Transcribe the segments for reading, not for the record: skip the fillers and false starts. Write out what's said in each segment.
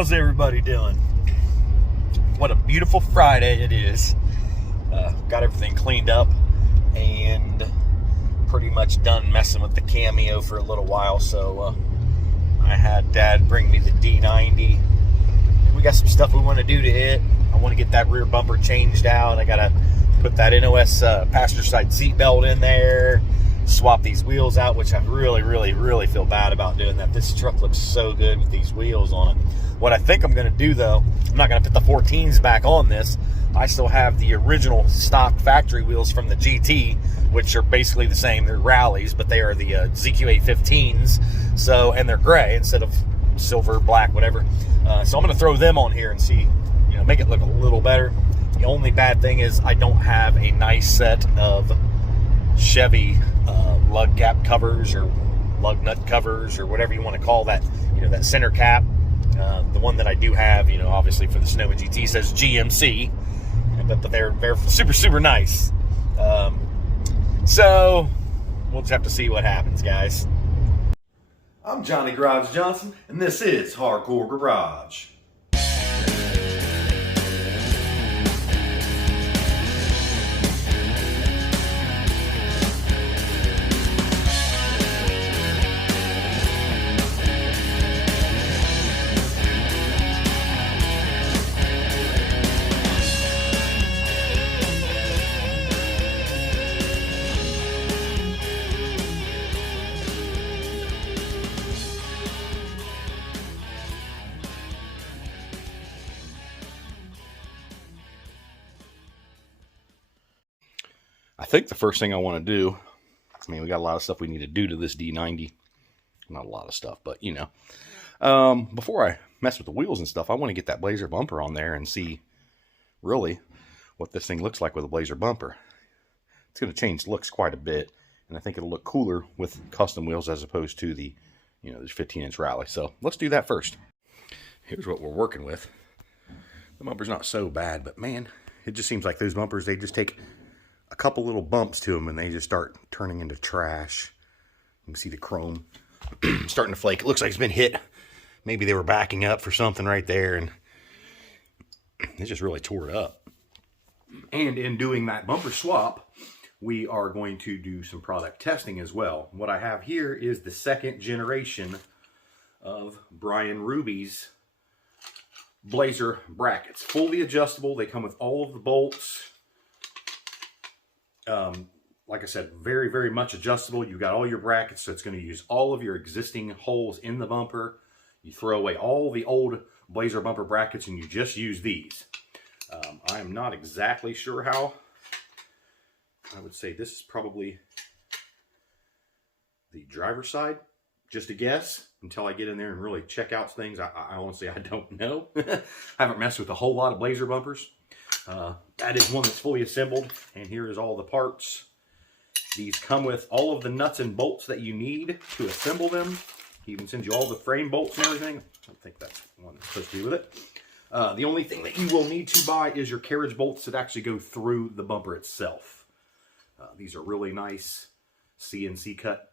How's everybody doing? What a beautiful Friday it is. Got everything cleaned up and pretty much done messing with the Cameo for a little while. So I had Dad bring me the D90. We got some stuff we want to do to it. I want to get that rear bumper changed out. I got to put that NOS passenger side seat belt in there. Swap these wheels out, which I really feel bad about doing that. This truck looks so good with these wheels on it. What I think I'm going to do, though, I'm not going to put the 14s back on this. I still have the original stock factory wheels from the GT, which are basically the same. They're rallies, but they are the ZQ815s. So, and they're gray instead of silver, black, whatever. So I'm going to throw them on here and see, make it look a little better. The only bad thing is I don't have a nice set of Chevy lug gap covers or lug nut covers or whatever you want to call that, that center cap. The one that I do have, obviously for the Sonoma GT says GMC, but they're super nice. So we'll just have to see what happens, guys. I'm Johnny Garage Johnson, and this is Hardcore Garage. I think the first thing I want to do, we got a lot of stuff we need to do to this D90. Not a lot of stuff, but before I mess with the wheels and stuff, I want to get that Blazer bumper on there and see really what this thing looks like with a Blazer bumper. It's going to change looks quite a bit, and I think it'll look cooler with custom wheels as opposed to the, the 15-inch rally. So let's do that first. Here's what we're working with. The bumper's not so bad, but man, it just seems like those bumpers, they just take a couple little bumps to them and they just start turning into trash. You can see the chrome starting to flake. It looks like it's been hit. Maybe they were backing up for something right there and it just really tore it up. And in doing that bumper swap, we are going to do some product testing as well. What I have here is the second generation of Brian Hruby's Blazer brackets. Fully adjustable. They come with all of the bolts. Like I said, very much adjustable. You've got all your brackets, so it's going to use all of your existing holes in the bumper. You throw away all the old Blazer bumper brackets and you just use these. I am not exactly sure how. I would say this is probably the driver's side, just a guess, until I get in there and really check out things. I honestly, I don't know. I haven't messed with a whole lot of Blazer bumpers. That is one that's fully assembled, and here is all the parts. These come with all of the nuts and bolts that you need to assemble them. He even sends you all the frame bolts and everything. I don't think that's the one that's supposed to be with it. The only thing that you will need to buy is your carriage bolts that actually go through the bumper itself. These are really nice CNC cut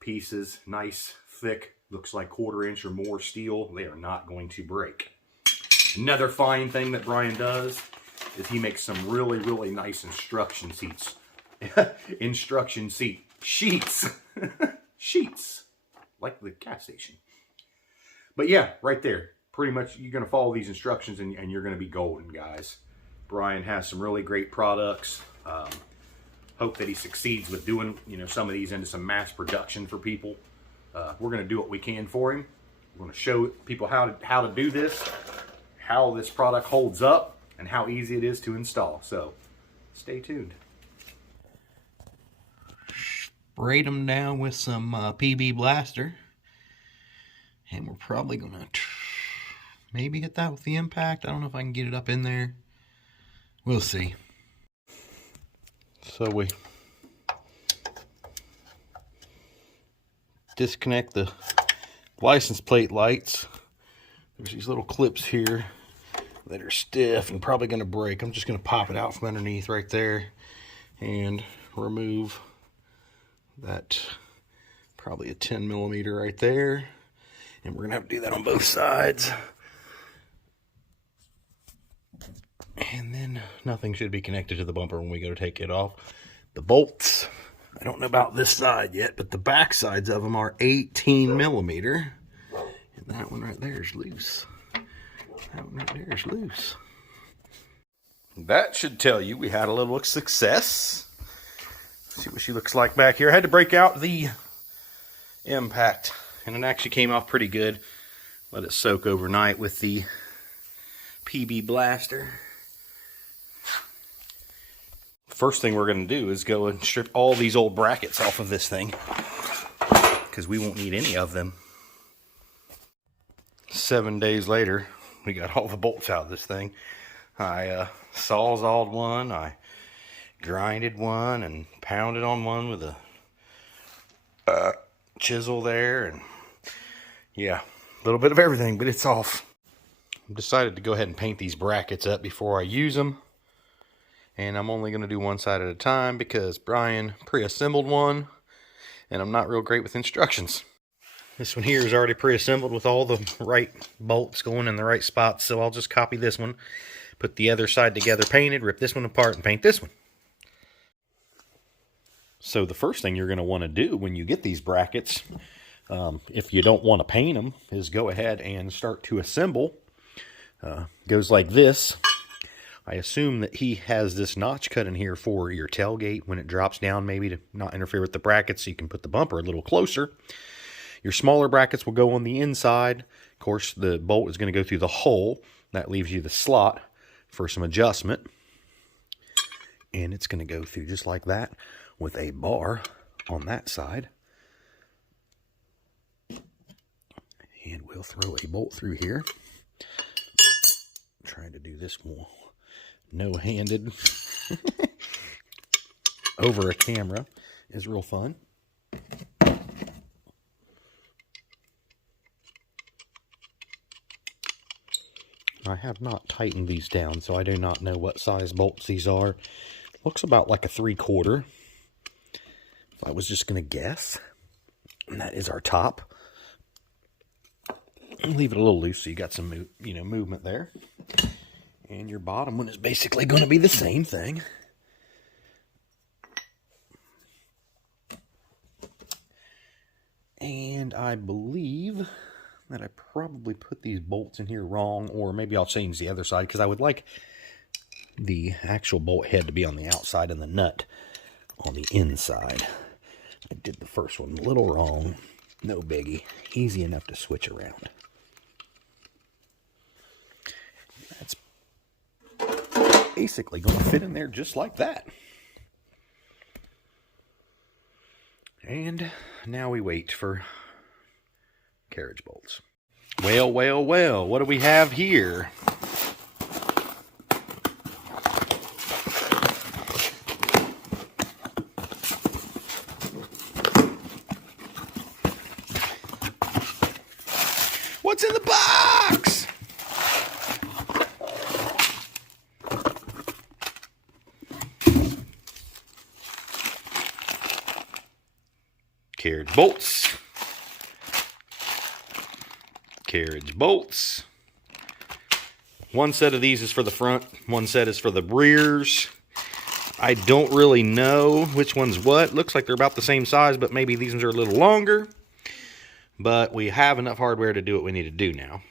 pieces, nice, thick, looks like 1/4 inch or more steel. They are not going to break. Another fine thing that Brian does is he makes some really nice instruction sheets. Instruction sheets. Sheets. Like the gas station. But yeah, right there. Pretty much you're going to follow these instructions and you're going to be golden, guys. Brian has some really great products. Hope that he succeeds with doing, some of these into some mass production for people. We're going to do what we can for him. We're going to show people how to do this, how this product holds up, and how easy it is to install. So, stay tuned. Sprayed them down with some PB Blaster. And we're probably going to maybe hit that with the impact. I don't know if I can get it up in there. We'll see. So we disconnect the license plate lights. There's these little clips here that are stiff and probably going to break. I'm just going to pop it out from underneath right there and remove that, probably a 10 millimeter right there. And we're going to have to do that on both sides. And then nothing should be connected to the bumper when we go to take it off. The bolts, I don't know about this side yet, but the back sides of them are 18 millimeter. And that one right there is loose. That one right there is loose. That should tell you we had a little success. See what she looks like back here. I had to break out the impact, and it actually came off pretty good. Let it soak overnight with the PB blaster. First thing we're going to do is go and strip all these old brackets off of this thing, because we won't need any of them. 7 days later, we got all the bolts out of this thing. I sawzalled one, I grinded one, and pounded on one with a chisel there, and yeah, a little bit of everything, but it's off. I decided to go ahead and paint these brackets up before I use them. And I'm only going to do one side at a time because Brian pre-assembled one, and I'm not real great with instructions. This one here is already pre-assembled with all the right bolts going in the right spots, so I'll just copy this one, put the other side together painted, rip this one apart, and paint this one. So the first thing you're going to want to do when you get these brackets, if you don't want to paint them, is go ahead and start to assemble. Goes like this. I assume that he has this notch cut in here for your tailgate when it drops down, maybe to not interfere with the brackets, so you can put the bumper a little closer. Your smaller brackets will go on the inside. Of course, the bolt is going to go through the hole. That leaves you the slot for some adjustment. And it's going to go through just like that with a bar on that side. And we'll throw a bolt through here. Trying to do this more no-handed over a camera is real fun. I have not tightened these down, so I do not know what size bolts these are. Looks about like a 3/4. If I was just going to guess. And that is our top. Leave it a little loose so you got some movement there. And your bottom one is basically going to be the same thing. And I believe that I probably put these bolts in here wrong, or maybe I'll change the other side, because I would like the actual bolt head to be on the outside and the nut on the inside. I did the first one a little wrong. No biggie. Easy enough to switch around. That's basically going to fit in there just like that. And now we wait for carriage bolts. Well, well, well, what do we have here? What's in the box? Carriage bolts. Carriage bolts. One set of these is for the front, one set is for the rears. I don't really know which one's what. Looks like they're about the same size, but maybe these ones are a little longer. But we have enough hardware to do what we need to do now.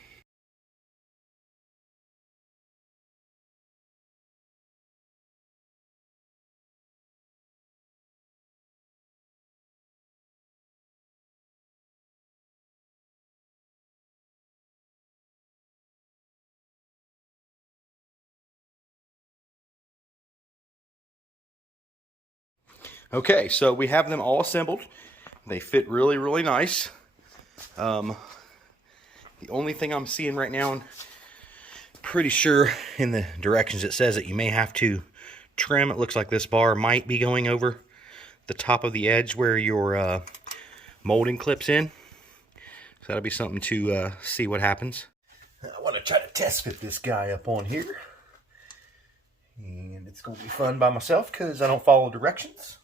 Okay, so we have them all assembled. They fit really, really nice. The only thing I'm seeing right now, and pretty sure in the directions it says that you may have to trim. It looks like this bar might be going over the top of the edge where your molding clips in. So that'll be something to see what happens. I want to try to test fit this guy up on here. And it's going to be fun by myself because I don't follow directions.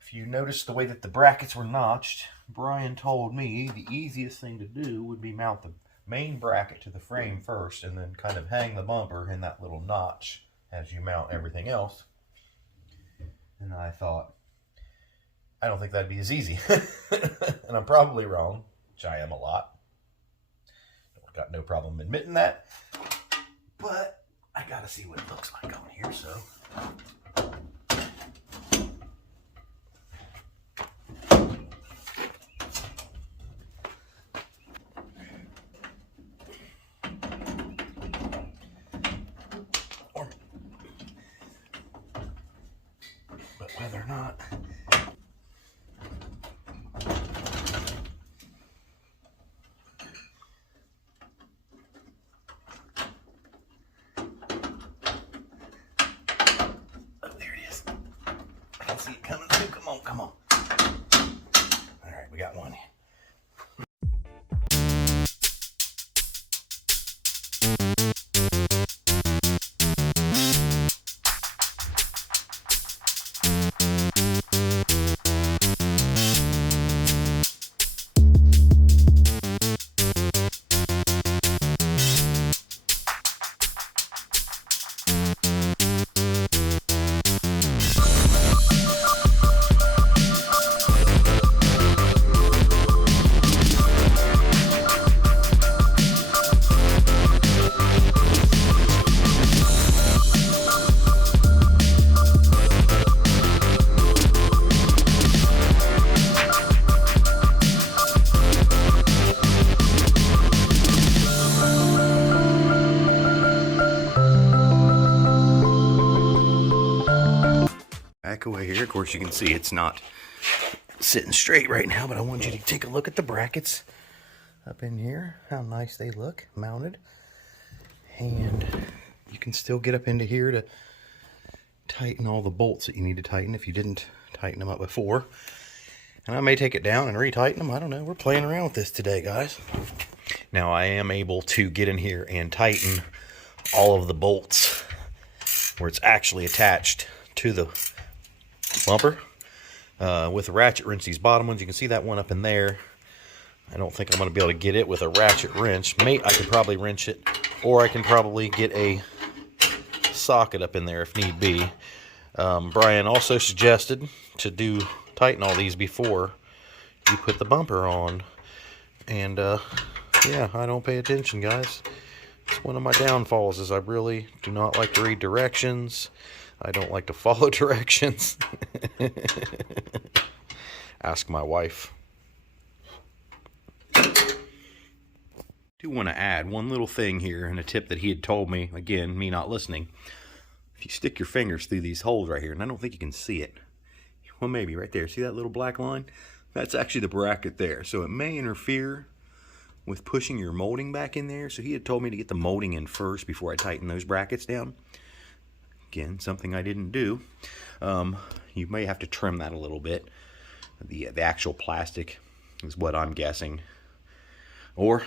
If you notice the way that the brackets were notched, Brian told me the easiest thing to do would be mount the main bracket to the frame first and then kind of hang the bumper in that little notch as you mount everything else. And I thought, I don't think that'd be as easy. And I'm probably wrong, which I am a lot. I've got no problem admitting that. But I gotta see what it looks like on here, so. But whether or not. See it coming through. Come on, come on. All right, we got one here. Back away here. Of course, you can see it's not sitting straight right now, but I want you to take a look at the brackets up in here, how nice they look mounted. And you can still get up into here to tighten all the bolts that you need to tighten if you didn't tighten them up before. And I may take it down and retighten them. I don't know. We're playing around with this today, guys. Now, I am able to get in here and tighten all of the bolts where it's actually attached to the bumper with a ratchet wrench. These bottom ones, you can see that one up in there. I don't think I'm going to be able to get it with a ratchet wrench. I could probably wrench it, or I can probably get a socket up in there if need be. Brian also suggested to tighten all these before you put the bumper on. And yeah, I don't pay attention, guys. It's one of my downfalls is I really do not like to read directions. I don't like to follow directions. Ask my wife. Do want to add one little thing here and a tip that he had told me, again, me not listening. If you stick your fingers through these holes right here, and I don't think you can see it. Well, maybe right there. See that little black line? That's actually the bracket there. So it may interfere with pushing your molding back in there. So he had told me to get the molding in first before I tighten those brackets down. Again, something I didn't do. You may have to trim that a little bit. The actual plastic is what I'm guessing. Or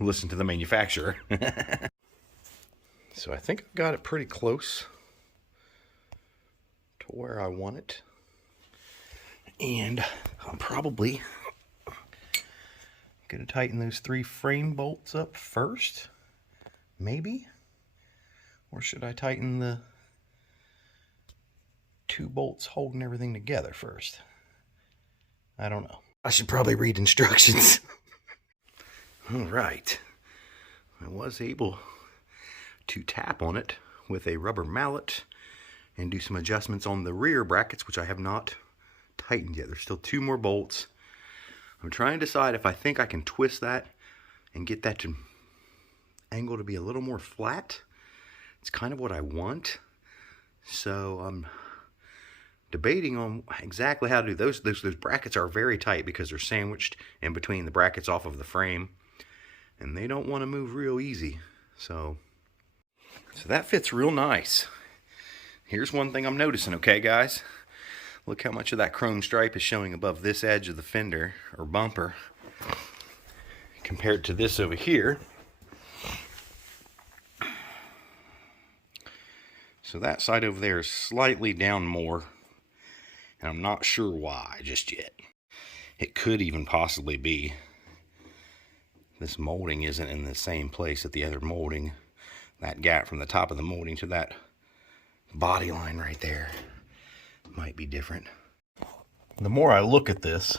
listen to the manufacturer. So I think I've got it pretty close to where I want it. And I'm probably going to tighten those 3 frame bolts up first. Maybe. Or should I tighten the 2 bolts holding everything together first? I don't know. I should probably read instructions. All right. I was able to tap on it with a rubber mallet and do some adjustments on the rear brackets, which I have not tightened yet. There's still 2 more bolts. I'm trying to decide if I think I can twist that and get that angle to be a little more flat. It's kind of what I want. So I'm debating on exactly how to do those. Those brackets are very tight because they're sandwiched in between the brackets off of the frame, and they don't want to move real easy. So that fits real nice. Here's one thing I'm noticing, okay, guys? Look how much of that chrome stripe is showing above this edge of the fender or bumper compared to this over here. So that side over there is slightly down more, and I'm not sure why just yet. It could even possibly be this molding isn't in the same place that the other molding. That gap from the top of the molding to that body line right there might be different. The more I look at this,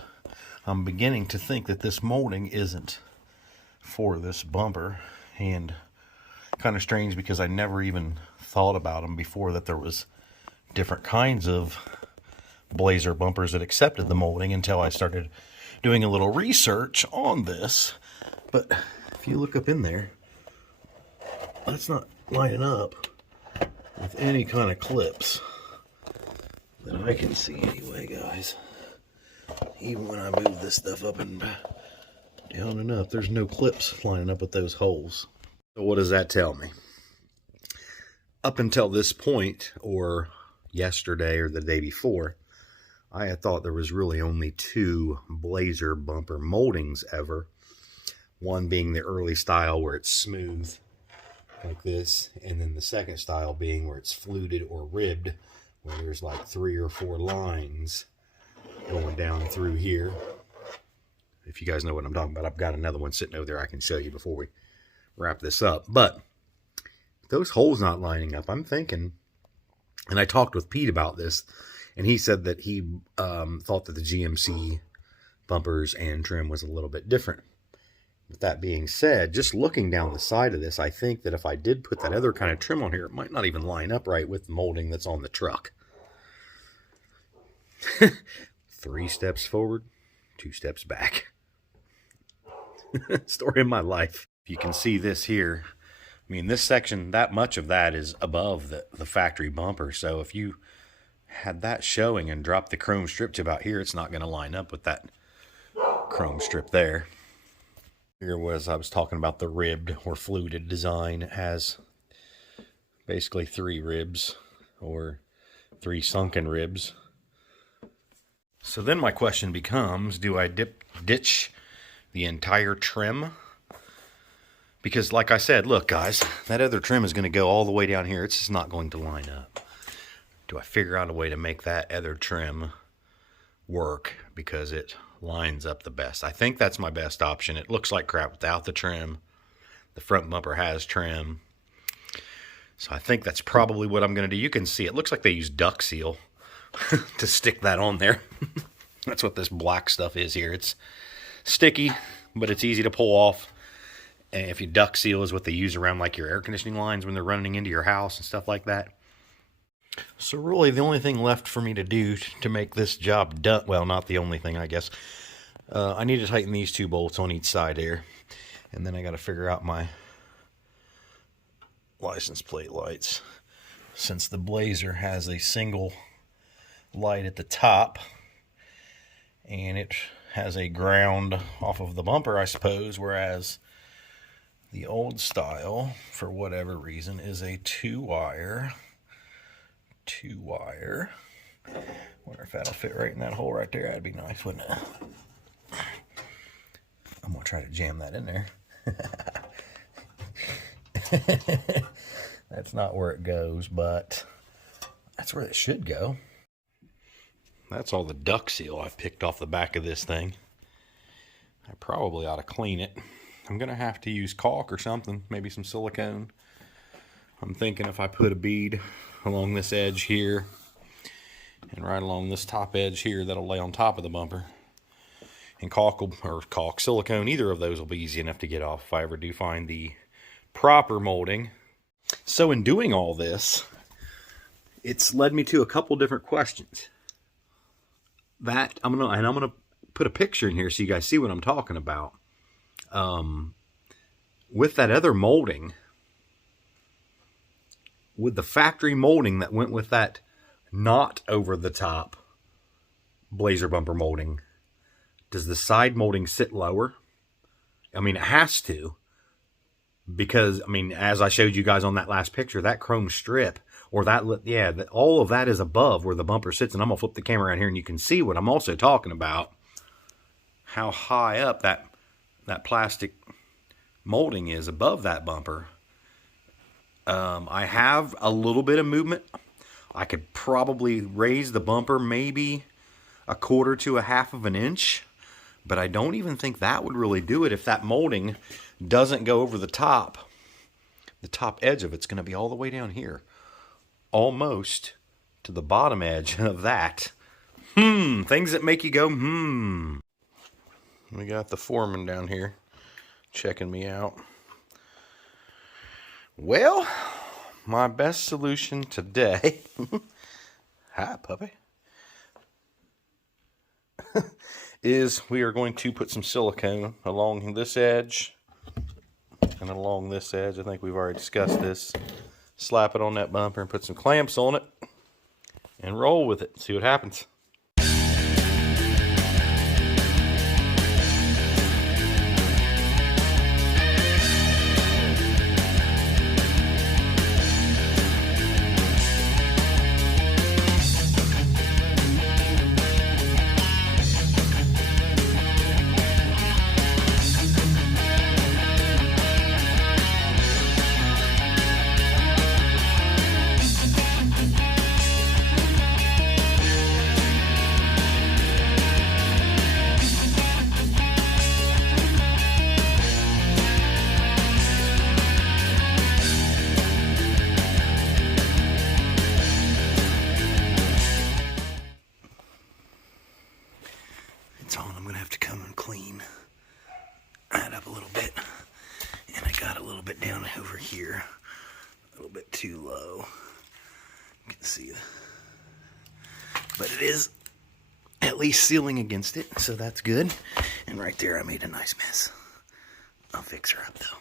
I'm beginning to think that this molding isn't for this bumper, and kind of strange because I never even thought about them before, that there was different kinds of Blazer bumpers that accepted the molding, until I started doing a little research on this. But if you look up in there, that's not lining up with any kind of clips that I can see anyway, guys. Even when I move this stuff up and down and up, there's no clips lining up with those holes. So what does that tell me? Up until this point, or yesterday or the day before, I had thought there was really only two Blazer bumper moldings ever. One being the early style where it's smooth like this, and then the second style being where it's fluted or ribbed, where there's like 3 or 4 lines going down through here. If you guys know what I'm talking about, I've got another one sitting over there I can show you before we wrap this up. But those holes not lining up, I'm thinking, and I talked with Pete about this, and he said that he thought that the GMC bumpers and trim was a little bit different. With that being said, just looking down the side of this, I think that if I did put that other kind of trim on here, it might not even line up right with the molding that's on the truck. 3 steps forward, 2 steps back. Story of my life. You can see this here. I mean, this section, that much of that is above the factory bumper. So if you had that showing and dropped the chrome strip to about here, it's not going to line up with that chrome strip there. Here was, I was talking about the ribbed or fluted design. It has basically 3 ribs, or 3 sunken ribs. So then my question becomes, do I ditch the entire trim? Because like I said, look guys, that other trim is going to go all the way down here. It's just not going to line up. Do I figure out a way to make that other trim work because it lines up the best? I think that's my best option. It looks like crap without the trim. The front bumper has trim. So I think that's probably what I'm going to do. You can see it looks like they use duck seal to stick that on there. That's what this black stuff is here. It's sticky, but it's easy to pull off. And if you duck seal is what they use around like your air conditioning lines when they're running into your house and stuff like that. So really the only thing left for me to do to make this job done, well, not the only thing, I guess, I need to tighten these 2 bolts on each side here, and then I got to figure out my license plate lights. Since the Blazer has a single light at the top, and it has a ground off of the bumper, I suppose, whereas the old style, for whatever reason, is a 2-wire. Wonder if that'll fit right in that hole right there. That'd be nice, wouldn't it? I'm gonna try to jam that in there. That's not where it goes, but that's where it should go. That's all the duck seal I've picked off the back of this thing. I probably ought to clean it. I'm gonna have to use caulk or something, maybe some silicone. I'm thinking if I put a bead along this edge here and right along this top edge here, that'll lay on top of the bumper. And caulk, silicone, either of those will be easy enough to get off if I ever do find the proper molding. So in doing all this, it's led me to a couple different questions. That I'm gonna put a picture in here so you guys see what I'm talking about. With that other molding, with the factory molding that went with that not over the top Blazer bumper molding, does the side molding sit lower? I mean, it has to, because I mean, as I showed you guys on that last picture, that chrome strip, or that, yeah, all of that is above where the bumper sits. And I'm gonna flip the camera around here and you can see what I'm also talking about, how high up that plastic molding is above that bumper. I have a little bit of movement. I could probably raise the bumper maybe 1/4 to 1/2 of an inch, But I don't even think that would really do it if that molding doesn't go over the top. The top edge of it's going to be all the way down here. Almost to the bottom edge of that. Things that make you go, We got the foreman down here checking me out. Well, my best solution today... Hi, puppy. is we are going to put some silicone along this edge and along this edge. I think we've already discussed this. Slap it on that bumper and put some clamps on it and roll with it. See what happens. I'm going to have to come and clean that up a little bit. And I got a little bit down over here. A little bit too low. You can see it. But it is at least sealing against it, so that's good. And right there I made a nice mess. I'll fix her up though.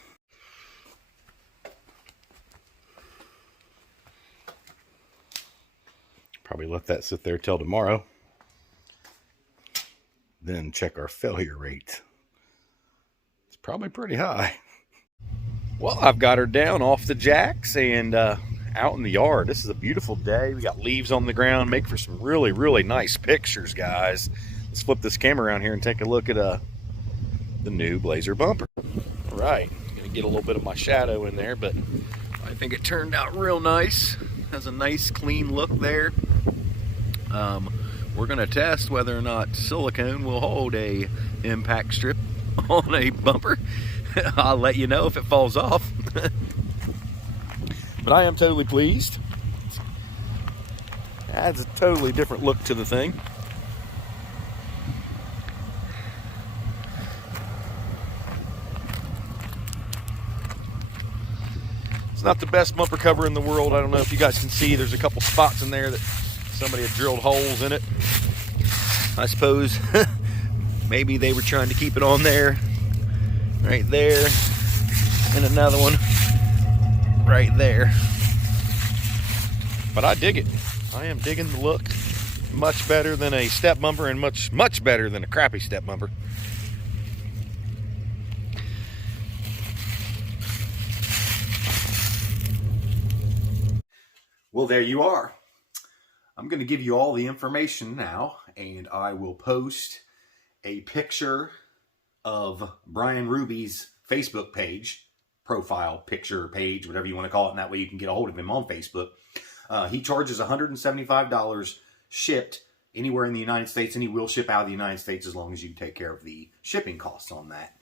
Probably let that sit there till tomorrow. Then check our failure rate. It's probably pretty high. Well, I've got her down off the jacks and out in the yard. This is a beautiful day. We got leaves on the ground. Make for some really, really nice pictures, guys. Let's flip this camera around here and take a look at the new Blazer bumper. All right, gonna get a little bit of my shadow in there, but I think it turned out real nice. Has a nice clean look there. We're going to test whether or not silicone will hold a impact strip on a bumper. I'll let you know if it falls off. But I am totally pleased. Adds a totally different look to the thing. It's not the best bumper cover in the world. I don't know if you guys can see. There's a couple spots in there that somebody had drilled holes in it. I suppose maybe they were trying to keep it on there. Right there. And another one right there. But I dig it. I am digging the look. Much better than a step bumper and much, much better than a crappy step bumper. Well, there you are. I'm going to give you all the information now, and I will post a picture of Brian Hruby's Facebook page, profile picture page, whatever you want to call it, and that way you can get a hold of him on Facebook. He charges $175 shipped anywhere in the United States, and he will ship out of the United States as long as you take care of the shipping costs on that.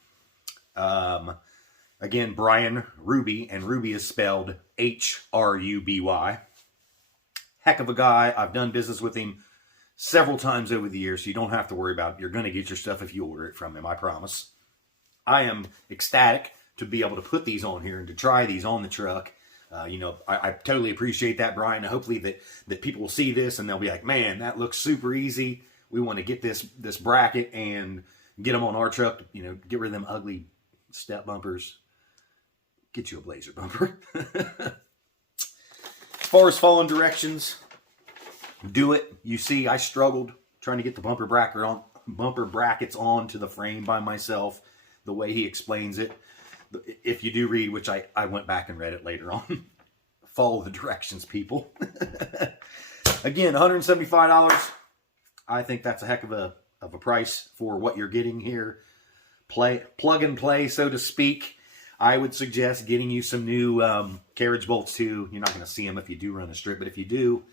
Again, Brian Hruby, and Hruby is spelled H-R-U-B-Y. Heck of a guy. I've done business with him several times over the years, so you don't have to worry about it. You're going to get your stuff if you order it from him, I promise. I am ecstatic to be able to put these on here and to try these on the truck. You know, I totally appreciate that, Brian. Hopefully that people will see this and they'll be like, man, that looks super easy. We want to get this bracket and get them on our truck. You know, get rid of them ugly step bumpers. Get you a Blazer bumper. As far as following directions, do it. You see, I struggled trying to get the bumper brackets onto the frame by myself, the way he explains it. If you do read, which I went back and read it later on, follow the directions, people. Again, $175. I think that's a heck of a price for what you're getting here. Plug and play, so to speak. I would suggest getting you some new carriage bolts too. You're not going to see them if you do run the strip, but if you do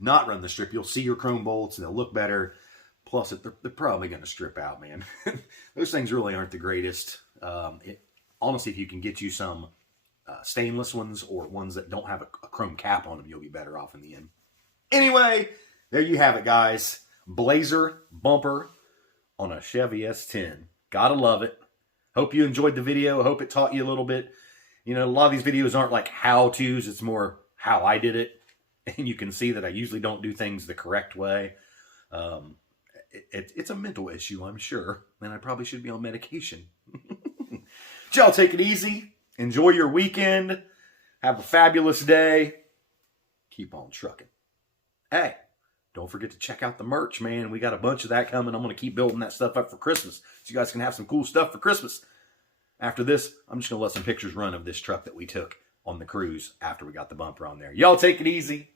not run the strip, you'll see your chrome bolts and they'll look better. Plus, they're probably going to strip out, man. Those things really aren't the greatest. Honestly, if you can get you some stainless ones or ones that don't have a chrome cap on them, you'll be better off in the end. Anyway, there you have it, guys. Blazer bumper on a Chevy S10. Gotta love it. Hope you enjoyed the video. I hope it taught you a little bit. You know, a lot of these videos aren't like how-tos. It's more how I did it. And you can see that I usually don't do things the correct way. It's a mental issue, I'm sure. And I probably should be on medication. Y'all take it easy. Enjoy your weekend. Have a fabulous day. Keep on trucking. Hey, don't forget to check out the merch, man. We got a bunch of that coming. I'm going to keep building that stuff up for Christmas, so you guys can have some cool stuff for Christmas. After this, I'm just going to let some pictures run of this truck that we took on the cruise after we got the bumper on there. Y'all take it easy.